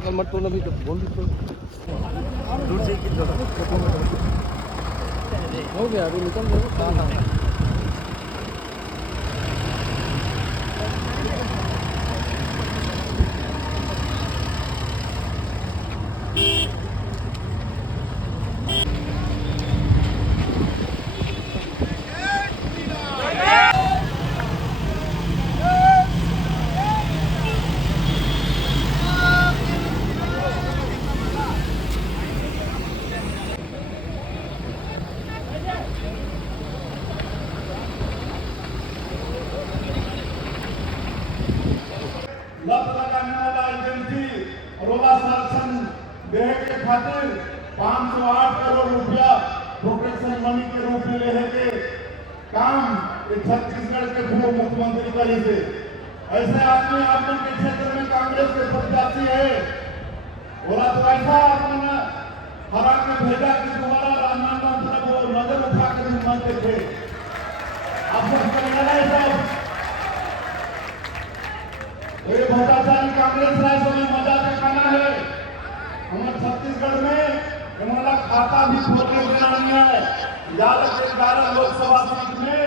तो मत तो भी तो बोल दो दूर से ही हो गया अभी निकल जाओ। हाँ लत लगाने वाला एजेंसी रोला संरक्षण देने के खातिर 508 करोड़ रुपया प्रोटेक्शन मनी के रूप में लेने के काम छत्तीसगढ़ के पूर्व मुख्यमंत्री करी थे। ऐसे आदमी आप लोग के क्षेत्र में कांग्रेस के प्रत्याशी है बोला तो ऐसा आपने हरा के भेजा कि दोबारा राजनांदगांव वो नजर उठा के भी मत देखे आप सब ये भ्रष्टाचारी कांग्रेस राज्य में मजा का खाना है। हमारे छत्तीसगढ़ में हमारा खाता भी खोल के देना नहीं है। याद रखे 11 लोकसभा सीट में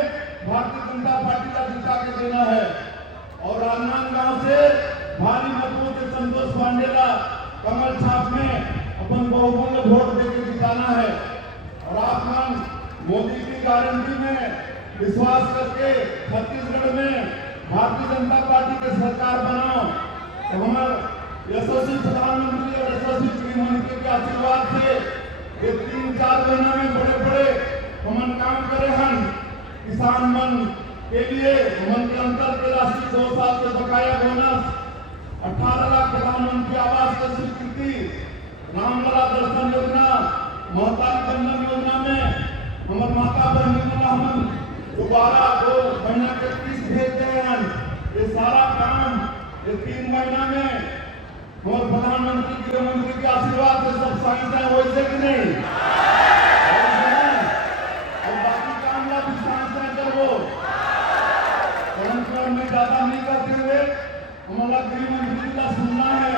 भारतीय जनता पार्टी का जिता के देना है और राजनांदगांव से भारी मतों से संतोष पांडे का कमल छाप में अपन बहुमूल्य वोट देकर जिताना है और आप मोदी की गारंटी में विश्वास करके छत्तीसगढ़ में भारतीय जनता पार्टी के सरकार बनाओ तो हमारे यशस्वी प्रधानमंत्री और यशस्वी गृहमंत्री के आशीर्वाद से ये 3-4 महीना में बड़े-बड़े हम काम करे हैं। किसान मन के लिए मन के अंतर के राशि 2 साल के बकाया बोनस 18 लाख प्रधानमंत्री आवास की स्वीकृति रामलला दर्शन योजना महतारी बंधन योजना में हमारे माता बहनी हम दोबारा 2 महीना के किस्त भेजते हैं। ये सारा काम ये 3 महीना में हमारे प्रधानमंत्री गृहमंत्री के आशीर्वाद से सब साइंस है वैसे कि नहीं और बाकी काम का भी साइंस है करो में ज्यादा नहीं करते हुए हमारा गृहमंत्री का सुनना है।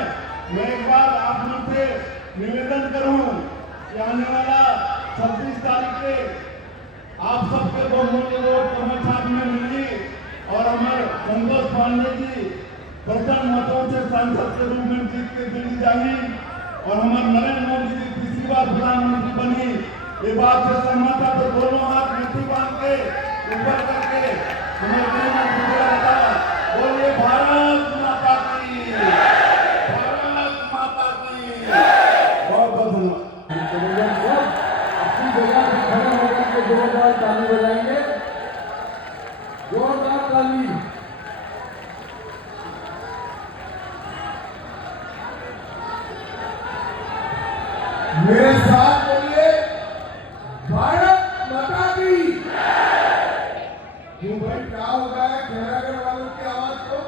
मैं एक बार आप लोग से निवेदन करूं कि आने वाला 26 तारीख के आप सबके बहुमूल्य वोट कमलछाप में मिली और हमारे संतोष पांडे जी प्रचंड मतों से सांसद के रूप में जीत के दिल्ली जाएंगी और हमारे नरेंद्र मोदी जी तीसरी बार प्रधानमंत्री बनी। ये बात से सहमत है तो दोनों हाथ मुट्ठी बांध के ऊपर करके हमारे गृहमंत्री बोलिए भारत माता की बहुत बहुत धन्यवाद। अपनी जगह से खड़े होकर के जोरदार ताली बजाएंगे, जोरदार ताली। मेरे साथ बोलिए भारत माता की। क्यों भाई क्या हो गया है खैरागढ़ वालों की आवाज को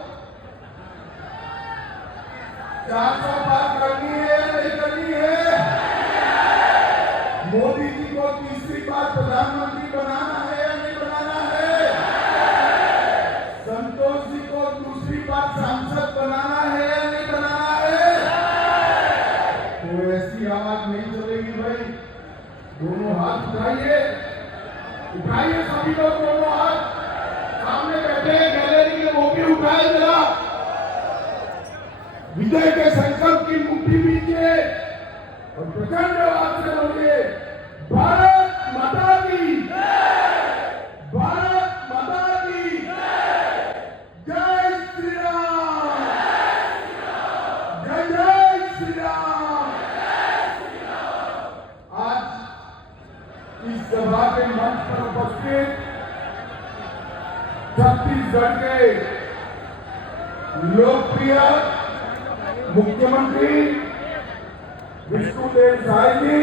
400 बार करनी है या नहीं करनी है? मोदी जी को तीसरी बार प्रधानमंत्री बनाना है या नहीं बनाना है? संतोष जी को दूसरी बार सांसद बनाना है या नहीं बनाना है? तो ऐसी आवाज नहीं चलेगी भाई। दोनों हाथ उठाइए, उठाइए सभी लोग दोनों हाथ। सामने बैठे हैं गैलरी के वो भी उठाए जरा। विजय के संकल्प की मुट्ठी बीजिए और प्रचंड आवाज से बोलिए भारत माता की, भारत माता की जय श्री राम, जय जय श्री राम। आज इस सभा के मंच पर उपस्थित छत्तीसगढ़ के लोकप्रिय मुख्यमंत्री विष्णुदेव साय जी,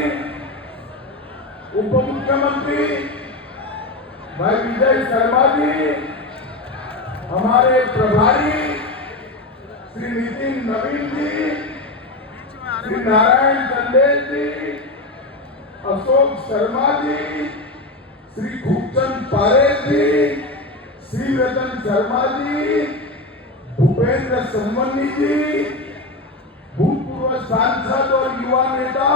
उप मुख्यमंत्री भाई विजय शर्मा जी, हमारे प्रभारी श्री नितिन नवीन जी, श्री नारायण चंदेल जी, अशोक शर्मा जी, श्री खूबचंद पारेख जी, श्री रतन शर्मा जी, भूपेंद्र संवन्नी जी, भूतपूर्व सांसद और युवा नेता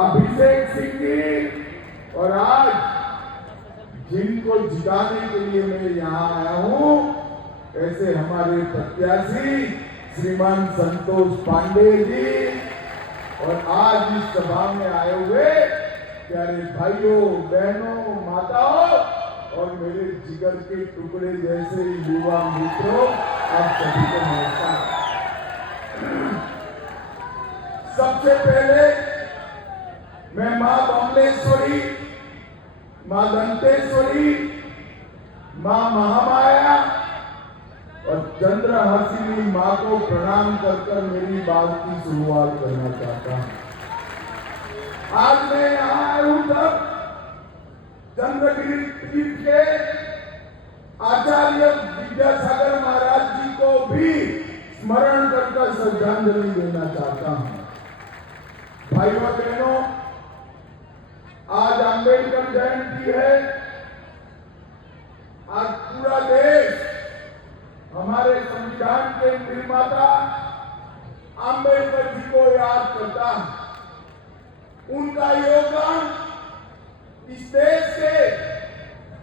अभिषेक सिंह जी, और आज जिनको जिताने के लिए मैं यहाँ आया हूँ, ऐसे हमारे प्रत्याशी श्रीमान संतोष पांडे जी, और आज इस सभा में आए हुए प्यारे भाइयों, बहनों, माताओं और मेरे जिगर के टुकड़े जैसे युवा मित्रों, आप सभी को नमस्कार। सबसे पहले मैं मां बमलेश्वरी, मां दंतेश्वरी, मां महामाया और चंद्रहासिनी मां को प्रणाम कर मेरी बात की शुरुआत करना चाहता हूं। आज मैं यहाँ आया हूं तब चंद्रगिरी पीठ के आचार्य विद्यासागर महाराज जी को भी स्मरण कर श्रद्धांजलि देना चाहता हूं। भाइयों बहनों, आज अंबेडकर जयंती है। आज पूरा देश हमारे संविधान के निर्माता अंबेडकर जी को याद करता है। उनका योगदान इस देश के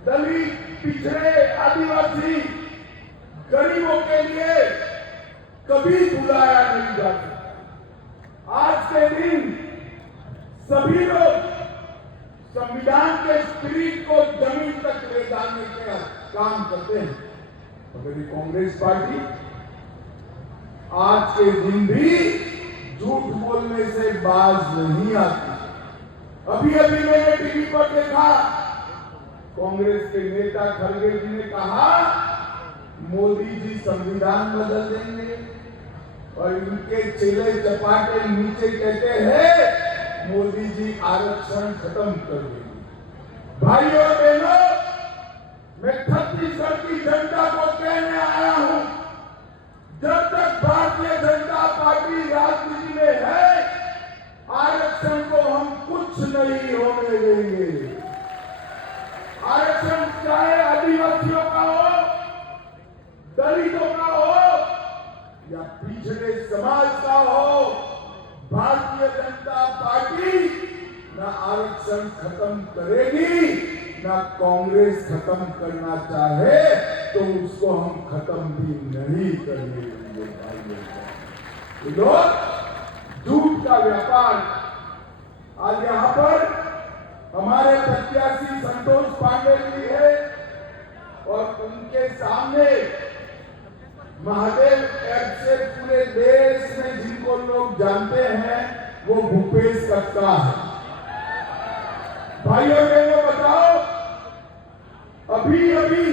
दलित, पिछड़े, आदिवासी, गरीबों के लिए कभी भुलाया नहीं जा सकता। आज के दिन सभी लोग संविधान के स्पिरिट को जमीन तक ले जाने का काम करते हैं, मगर ये कांग्रेस पार्टी आज के दिन भी झूठ बोलने से बाज नहीं आती। अभी अभी मैंने टीवी पर देखा, कांग्रेस के नेता खड़गे जी ने कहा मोदी जी संविधान बदल देंगे, और इनके चेले चपाटे नीचे कहते हैं मोदी जी आरक्षण खत्म कर देंगे। भाइयों बहनों, मैं छत्तीसगढ़ की जनता को कहने आया हूं, जब तक भारतीय जनता पार्टी राजनीति में है, आरक्षण को हम कुछ नहीं होने देंगे। आरक्षण चाहे आदिवासियों का हो, दलितों का हो या पिछड़े समाज का हो, भारतीय जनता पार्टी ना आरक्षण खत्म करेगी, ना कांग्रेस खत्म करना चाहे तो उसको हम खत्म भी नहीं करने देंगे। लोग झूठ का व्यापार, आज यहाँ पर हमारे प्रत्याशी संतोष पांडे जी है और उनके सामने महादेव ऐप से पूरे देश में जिनको लोग जानते हैं वो भूपेश कक्का है। भाइयों बहनों, बताओ, अभी अभी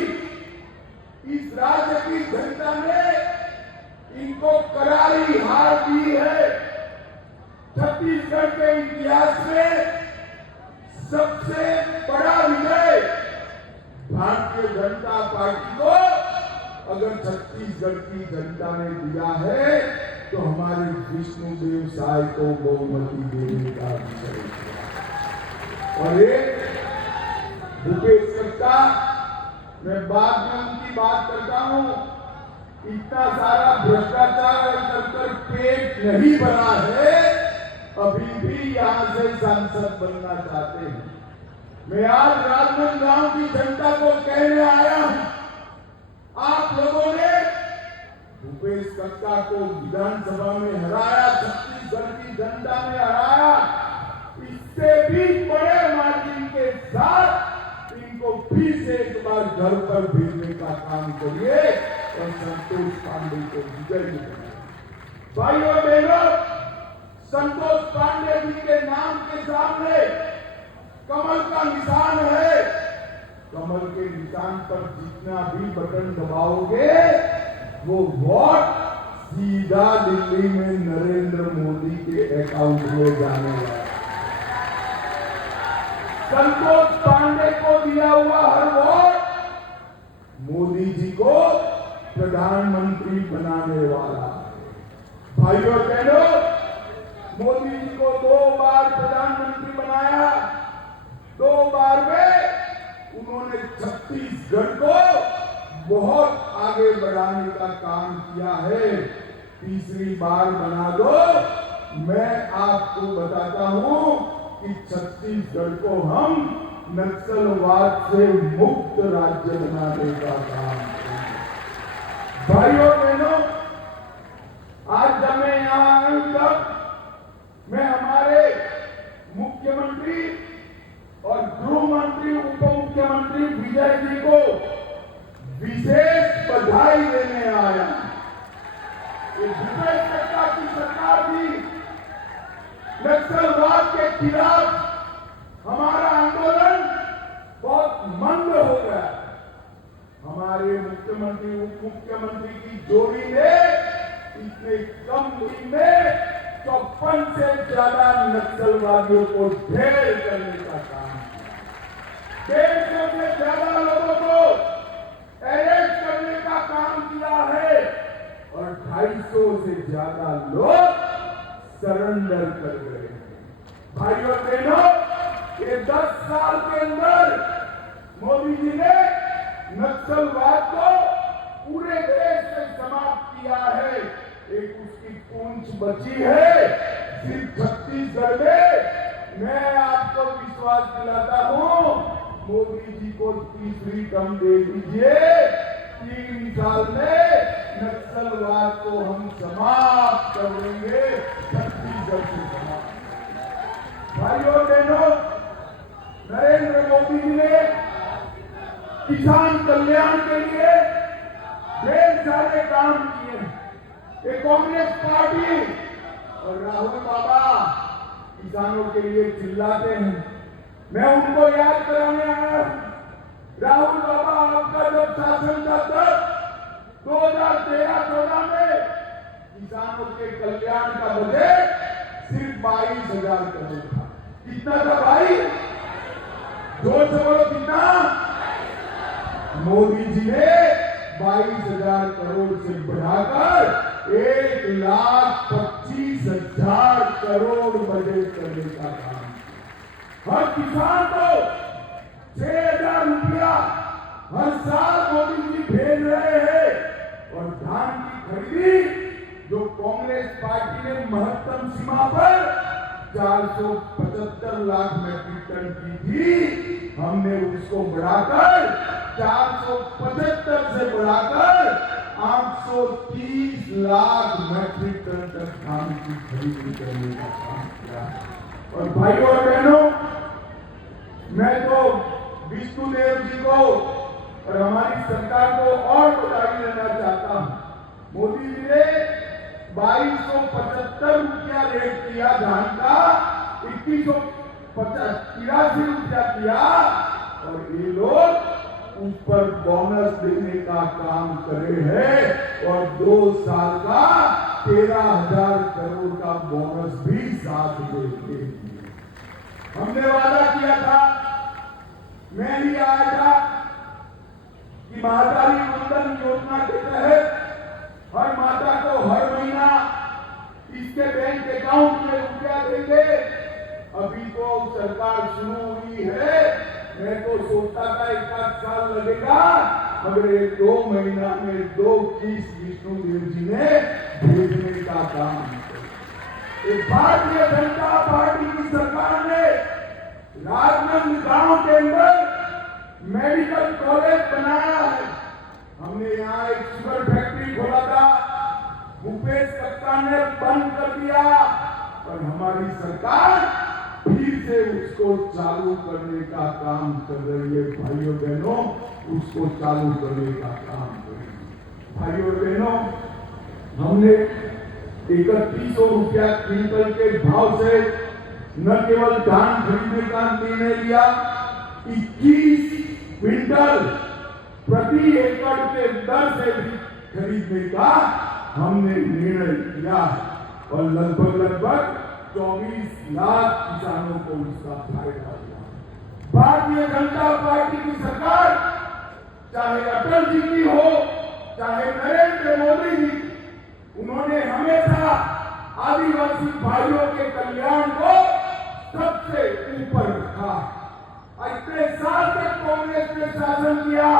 इस राज्य की जनता ने इनको करारी हार दी है। छत्तीसगढ़ के इतिहास में सबसे बड़ा विजय भारतीय जनता पार्टी को अगर छत्तीसगढ़ की जनता ने दिया है तो हमारे विष्णुदेव साय को बहुमती देने का विषय है। और एक भूपेश कक्का, मैं बाद में उनकी बात करता हूं, इतना सारा भ्रष्टाचार कर पेट नहीं भरा है, अभी भी यहां से सांसद बनना चाहते हैं। मैं आज राजनांदगांव की जनता को कहने आया हूं, आप लोगों ने भूपेश कक्का को विधानसभा में हराया, छत्तीसगढ़ की जनता ने हराया, इससे भी बड़े मार्जिन के साथ इनको फिर से एक बार घर पर भेजने का काम करिए और संतोष पांडे को विजयी बनाइए। भाइयों बहनों, संतोष पांडे जी के नाम के सामने कमल का निशान है। कमल के निशान पर जितना भी बटन दबाओगे वो वोट सीधा दिल्ली में नरेंद्र मोदी के अकाउंट में जाने वाला है। संतोष पांडे को दिया हुआ हर वोट मोदी जी को प्रधानमंत्री बनाने वाला है। भाइयों बहनों, मोदी जी को 2 बार प्रधानमंत्री बनाया, 2 बार में उन्होंने छत्तीसगढ़ को बहुत आगे बढ़ाने का काम किया है। तीसरी बार बना दो मैं आपको बताता हूं कि छत्तीसगढ़ को हम नक्सलवाद से मुक्त राज्य बनाने का काम करेंगे। भाइयों बहनों, आज जब मैं यहां आया तब मैं हमारे मुख्यमंत्री और गृह मंत्री उप मुख्यमंत्री विजय जी को विशेष बधाई देने आया। भूपेश बघेल की सरकार भी नक्सलवाद के खिलाफ हमारा आंदोलन बहुत मंद हो गया। हमारे मुख्यमंत्री उप मुख्यमंत्री की जोड़ी ने इतने कम दिन में 54 से ज्यादा नक्सलवादियों को ढेर करने का काम किया। 150 से ज्यादा लोगों को अरेस्ट करने का काम किया है और 250 से ज्यादा लोग सरेंडर कर गए। भाइयों बहनों, ये 10 साल के अंदर मोदी जी ने नक्सलवाद को पूरे देश में समाप्त किया है। एक उसकी पूंछ बची है सिर्फ छत्तीसगढ़ में। मैं आपको विश्वास दिलाता हूं, मोदी जी को तीसरी टर्म दे दीजिए, 3 साल में नक्सलवाद को हम समाप्त कर देंगे, छत्तीसगढ़ से समाप्त। भाइयों बहनों, नरेंद्र मोदी जी ने किसान कल्याण के लिए ढेर सारे काम किए। ये कांग्रेस पार्टी और राहुल बाबा किसानों के लिए चिल्लाते हैं। मैं उनको याद कराने आया। राहुल बाबा, आपका जब शासन था तब 2013-14 में किसानों के कल्याण का बजट सिर्फ 22,000 करोड़ था। कितना था भाई? जोर से बोलो, कितना? मोदी जी ने 22,000 करोड़ से बढ़ाकर 1,25,000 करोड़ बजट करने का काम। हर किसान को 6,000 रुपया हर साल मोदी जी भेज रहे हैं। और धान की खरीदी जो कांग्रेस पार्टी ने महत्तम सीमा पर 475 लाख मेट्रिक टन की थी, हमने उसको बढ़ाकर 475 से बढ़ाकर 830 लाख मेट्रिक टन तक धान की खरीदी करने का काम किया। और भाइयों और बहनों, मैं तो विष्णुदेव जी को और हमारी सरकार को और बधाई देना चाहता हूं। मोदी जी ने 2275 रुपया रेट किया धान का, 2183 रुपया किया। और ये लोग ऊपर बोनस देने का काम करे हैं और 2 साल का 13,000 करोड़ का बोनस भी साथ देंगे। हमने वादा किया था, मैं भी आया था कि महादारी वंदन योजना के तहत हर माता को हर महीना इसके बैंक अकाउंट में रुपया देंगे। अभी तो सरकार शुरू हुई है। मैं तो सोचता था 1 साल लगेगा, मगर 2 महीना में 2 किस्त विष्णुदेव जी ने भेजने का काम किया। भारतीय जनता पार्टी की सरकार ने राजनांदगांव गांव के अंदर मेडिकल कॉलेज बनाया है। हमने यहाँ एक शुगर फैक्ट्री खोला था, भूपेश बघेल ने बंद कर दिया। और हमारी सरकार फिर से उसको चालू करने का काम कर रही है। भाइयों बहनों, उसको चालू करने का काम कर रही है। भाइयों बहनों, हमने 3100 रुपया क्विंटल के भाव से न केवल धान खरीदने का निर्णय लिया, 21 क्विंटल प्रति एकड़ के दर से भी खरीदने का हमने निर्णय किया। और लगभग 24 लाख किसानों को इसका फायदा हुआ। भारतीय जनता पार्टी की सरकार, चाहे अटल जी की हो, चाहे नरेंद्र मोदी जी, उन्होंने हमेशा आदिवासी भाइयों के कल्याण को सबसे ऊपर रखा। इतने साल तक कांग्रेस ने शासन किया,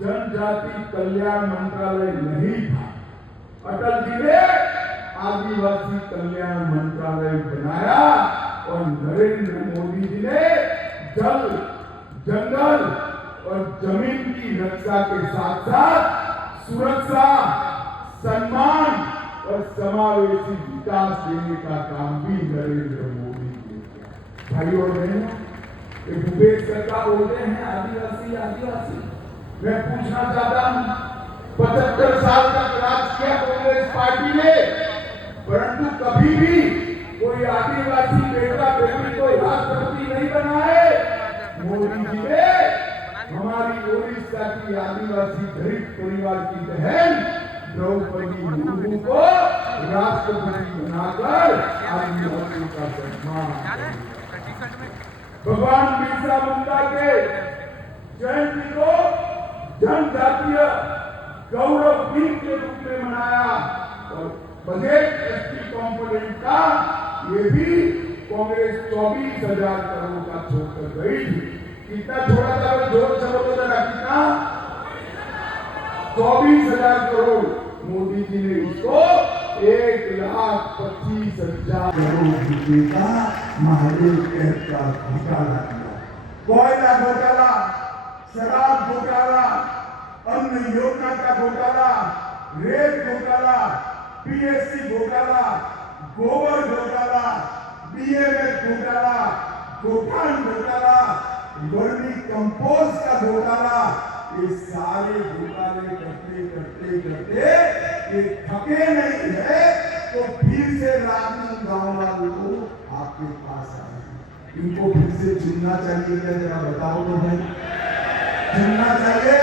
जनजाति कल्याण मंत्रालय नहीं था। अटल जी ने आदिवासी कल्याण मंत्रालय बनाया और नरेंद्र मोदी जी ने जल, जंगल और जमीन की रक्षा के साथ साथ सुरक्षा, सम्मान और समावेशी विकास देने का काम भी नरेंद्र मोदी ने किया। भाइयों और बहनों, ये भूपेश सरकार बोलते हैं आदिवासी आदिवासी। मैं पूछना चाहता हूं, 75 साल तक राज किया कांग्रेस पार्टी ने, परंतु कभी भी कोई आदिवासी बेटा बेटी को राष्ट्रपति नहीं बना है। मोदी जी ने हमारी ओडिशा की आदिवासी दलित परिवार की बहन द्रौपदी मुर्मू को राष्ट्रपति बनाकर आदिवासियों का सम्मान। भगवान बिरसा मुंडा के जयंती को जनजातीय गौरव दिन के रूप में मनाया और बजट एसटी कॉम्पोनेंट का ये भी कांग्रेस 24,000 करोड़ का छोड़कर गई थी। कितना छोड़ा था? जोर से बोलो जरा, कितना? 24,000 करोड़। मोदी जी ने इसको 1,25,000 करोड़ रुपए का महादेव कैब का घोटाला किया। कोयला घोटाला, शराब घोटाला, अन्न योजना का घोटाला, रेल घोटाला, पीएससी घोटाला, गोबर घोटाला, बीएमएस घोटाला, गोठान घोटाला, वर्मी कंपोस्ट का घोटाला, ये सारे घोटाले करते करते करते ये थके नहीं है, तो फिर से राजनांदगांव वालों को आपके पास आए। इनको फिर से चुनना चाहिए क्या? जरा बताओ तो भाई, चुनना चाहिए?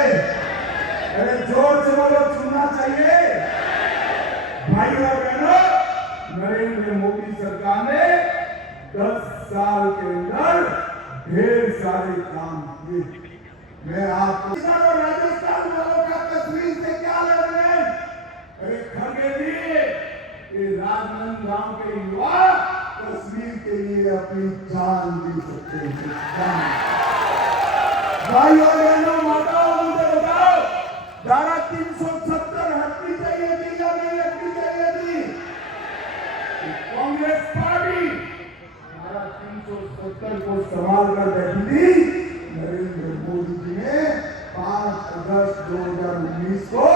अरे जोर से बोलो, चुनना चाहिए? भाइयों और बहनों, नरेंद्र मोदी सरकार ने 10 साल के अंदर ढेर सारे काम किए। मैं आपको राजस्थान वालों का कश्मीर से क्या लेना है? अरे खड़गे जी, ये राजनांदगांव के युवा कश्मीर के लिए अपनी जान दे सकते हैं। भाइयों बहनों, माताओं, मुझे बताओ, धारा 370 हटनी चाहिए थी या नहीं हटनी चाहिए थी? कांग्रेस पार्टी धारा 370 को संभाल कर बैठी थी। नरेंद्र मोदी जी ने 5 अगस्त 2019 को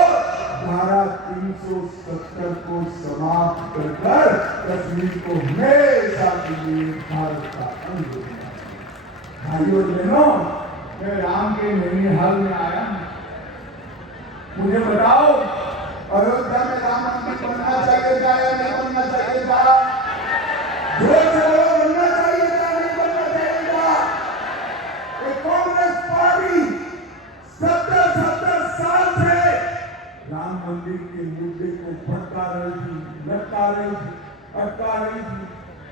धारा 370 को समाप्त कर कश्मीर को हमेशा के लिए भारत का अंग बनाया। भाइयों और बहनों, मैं राम के नैनीहाल में आया हूं। मुझे बताओ, अयोध्या में राम मंदिर बनना चाहिए था या नहीं बनना चाहिए था? जो बनना चाहिए था, नहीं बनना चाहिए था? कांग्रेस पार्टी 70 साल से राम मंदिर के मुद्दे को भड़का रही थी, लटका रही थी, अटका रही थी।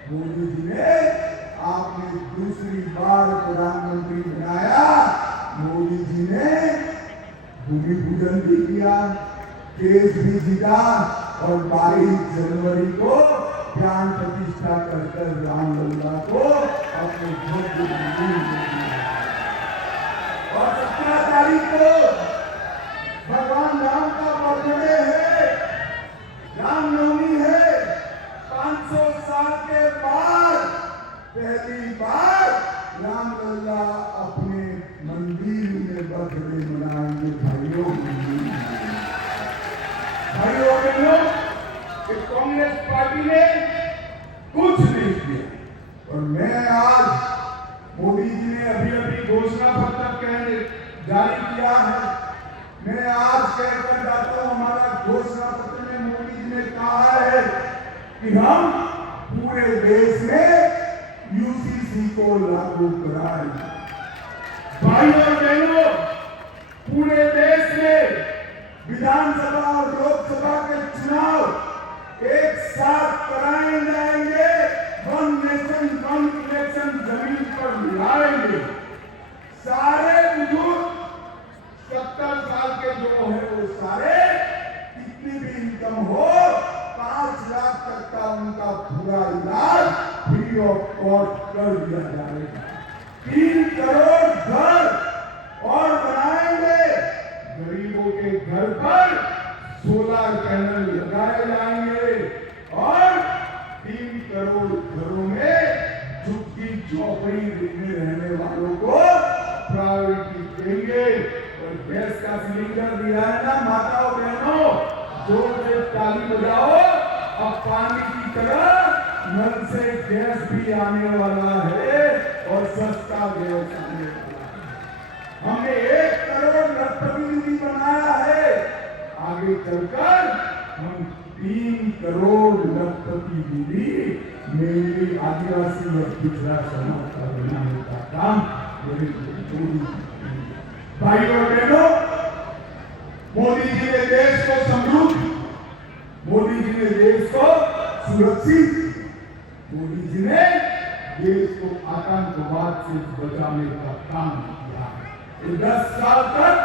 मोदी जी ने आपने दूसरी बार प्रधानमंत्री बनाया। मोदी जी ने भूमि पूजन भी किया, केस भी जीता और 22 जनवरी को प्राण प्रतिष्ठा कर रामलला को अपने भव्य मंदिर में दिया। और 17 तारीख को भगवान राम का बर्थडे है, रामनवमी है। 500 साल के बाद पहली बार रामलला अपने मंदिर में बर्थडे मनाएंगे। भाइयों बहनों, कांग्रेस पार्टी ने कुछ नहीं किया। और मैं आज मोदी जी ने अभी घोषणा पत्र जारी किया है। मैं आज कहकर जाता हूं, हमारा घोषणा पत्र में मोदी जी ने कहा है कि हम पूरे देश में यूसीसी को लागू कराएंगे। भाइयों और बहनों, पूरे देश में विधानसभा और लोकसभा के चुनाव एक साथ कराए जाएंगे। वन नेशन वन इलेक्शन जमीन पर मिलाएंगे। सारे बुजुर्ग 70 साल के जो है वो सारे, कितनी भी इनकम हो, 5 लाख तक का उनका पूरा इलाज फ्री ऑफ कॉस्ट कर दिया जाएगा। 3 करोड़ घर और बनाएंगे। गरीबों के घर पर सोलर पैनल लगाए जाएंगे और में रहने वालों को प्रायोरिटी देंगे। और गैस का सिलेंडर दिया है ना माताओं बहनों, जोर से ताली बजाओ। अब पानी की तरह नल से गैस भी आने वाला है और सस्ता गैस आने वाला है। हमने 1 करोड़ प्रतिनिधि बनाया है, आगे चलकर हम 3 करोड़ प्रतिनिधि मेरे आदिवासी और पिछड़ा समाज का बनाने का काम मेरे मोदी भाई और बहनों। मोदी जी ने देश को समृद्ध, मोदी जी ने देश को सुरक्षित, मोदी जी ने देश को आतंकवाद से बचाने का काम किया है। 10 साल तक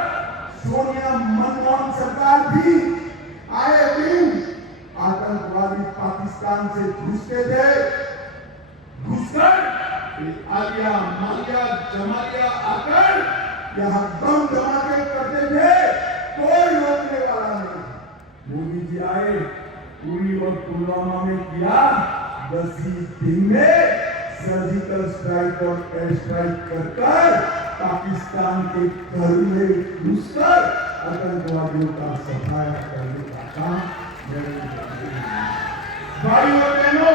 सोनिया मनमोहन सरकार भी आए दिन आतंकवादी पाकिस्तान से घुसते थे, घुसकर आलिया मालिया जमालिया आकर यहाँ बम धमाके करते थे, कोई रोकने वाला नहीं। मोदी जी आए, पूरी और पुलवामा में किया, 10 ही दिन में सर्जिकल स्ट्राइक और एयर स्ट्राइक कर पाकिस्तान के घर में घुसकर आतंकवादियों का सफाया करने का काम भाई और बहनों,